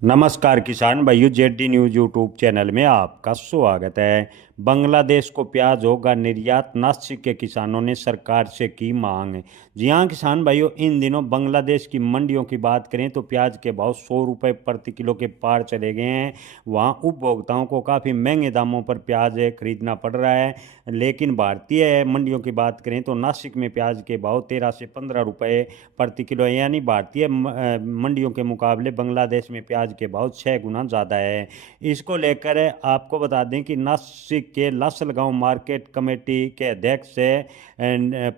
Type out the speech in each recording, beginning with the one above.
नमस्कार किसान भाइयों, जेडी न्यूज यूट्यूब चैनल में आपका स्वागत है। बांग्लादेश को प्याज होगा निर्यात, नासिक के किसानों ने सरकार से की मांग। जी हाँ किसान भाइयों, इन दिनों बांग्लादेश की मंडियों की बात करें तो प्याज के भाव 100 रुपये प्रति किलो के पार चले गए हैं। वहाँ उपभोक्ताओं को काफ़ी महंगे दामों पर प्याज खरीदना पड़ रहा है। लेकिन भारतीय मंडियों की बात करें तो नासिक में प्याज के भाव 13 से 15 रुपये प्रति किलो है, यानी भारतीय मंडियों के मुकाबले बांग्लादेश में प्याज के भाव 6 गुना ज़्यादा है। इसको लेकर आपको बता दें कि नासिक के लासलगांव मार्केट कमेटी के अध्यक्ष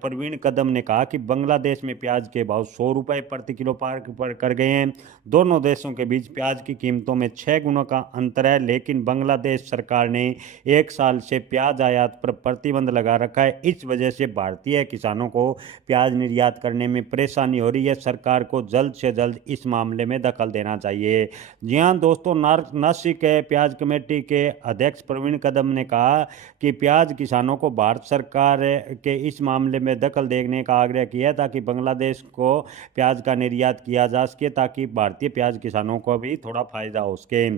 प्रवीण कदम ने कहा कि बांग्लादेश में प्याज के भाव 100 रुपये प्रति किलो पार कर गए हैं। दोनों देशों के बीच प्याज की कीमतों में 6 गुना का अंतर है, लेकिन बांग्लादेश सरकार ने 1 साल से प्याज आयात पर प्रतिबंध लगा रखा है। इस वजह से भारतीय किसानों को प्याज निर्यात करने में परेशानी हो रही है। सरकार को जल्द से जल्द इस मामले में दखल देना चाहिए। जी हाँ दोस्तों, नासिक प्याज कमेटी के अध्यक्ष प्रवीण कदम ने कहा कि प्याज किसानों को भारत सरकार के इस मामले में दखल देने का आग्रह किया ताकि बांग्लादेश को प्याज का निर्यात किया जा सके, ताकि भारतीय प्याज किसानों को भी थोड़ा फायदा हो सके।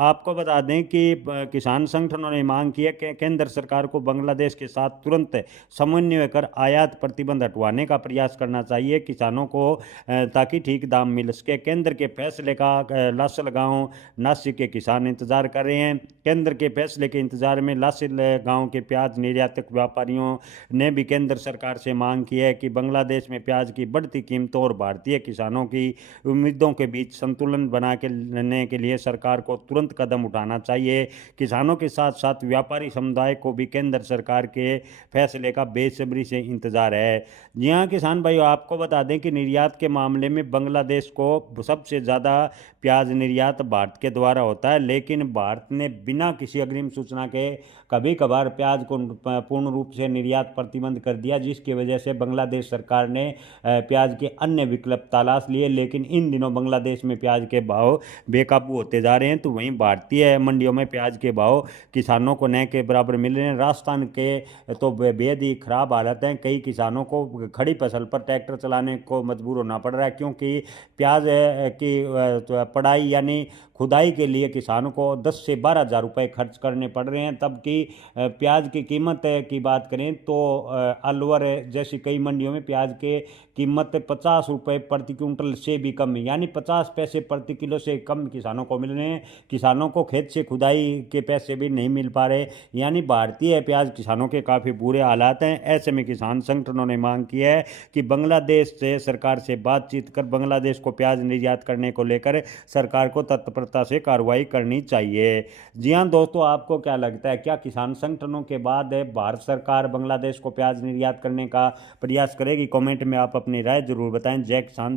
आपको बता दें कि किसान संगठनों ने मांग की है कि केंद्र सरकार को बांग्लादेश के साथ तुरंत समन्वय कर आयात प्रतिबंध हटवाने का प्रयास करना चाहिए किसानों को, ताकि ठीक दाम मिल सके। केंद्र के फैसले का लासलगांव नासिक के किसान इंतजार कर रहे हैं। केंद्र के फैसले के इंतजार में लासलगांव के प्याज निर्यातक व्यापारियों ने भी केंद्र सरकार से मांग की है कि बांग्लादेश में प्याज की बढ़ती कीमतों और भारतीय किसानों की उम्मीदों के बीच संतुलन बना के लेने के लिए सरकार को तुरंत कदम उठाना चाहिए। किसानों के साथ साथ व्यापारी समुदाय को भी केंद्र सरकार के फैसले का बेसब्री से इंतजार है। जी हाँ किसान भाइयों, आपको बता दें कि निर्यात के मामले में बांग्लादेश को सबसे ज़्यादा प्याज निर्यात भारत के द्वारा होता है, लेकिन भारत ने बिना किसी अग्रिम सूचना के कभी कभार प्याज को पूर्ण रूप से निर्यात प्रतिबंध कर दिया, जिसकी वजह से बांग्लादेश सरकार ने प्याज के अन्य विकल्प तलाश लिए। लेकिन इन दिनों बांग्लादेश में प्याज के भाव बेकाबू होते जा रहे हैं, तो वहीं भारतीय मंडियों में प्याज के भाव किसानों को न के बराबर मिल रहे हैं। राजस्थान के तो बेहद ही खराब हालत है। कई किसानों को खड़ी फसल पर ट्रैक्टर चलाने को मजबूर होना पड़ रहा है, क्योंकि प्याज की पढ़ाई यानी खुदाई के लिए किसानों को 10 से 12 हज़ार रुपये खर्च करने पड़ रहे हैं। तब की प्याज की कीमत की बात करें तो अलवर जैसी कई मंडियों में प्याज के कीमत 50 रुपये प्रति क्विंटल से भी कम, यानी 50 पैसे प्रति किलो से कम किसानों को मिल रहे हैं। किसानों को खेत से खुदाई के पैसे भी नहीं मिल पा रहे, यानी भारतीय प्याज किसानों के काफ़ी बुरे हालात हैं। ऐसे में किसान संगठनों ने मांग की है कि बांग्लादेश से सरकार से बातचीत कर बांग्लादेश को प्याज निर्यात करने को लेकर सरकार को तत्परता से कार्रवाई करनी चाहिए। जी हाँ दोस्तों, आपको क्या लगता है, क्या किसान संगठनों के बाद भारत सरकार बांग्लादेश को प्याज निर्यात करने का प्रयास करेगी? कमेंट में आप अपनी राय जरूर बताएं। जय किसान।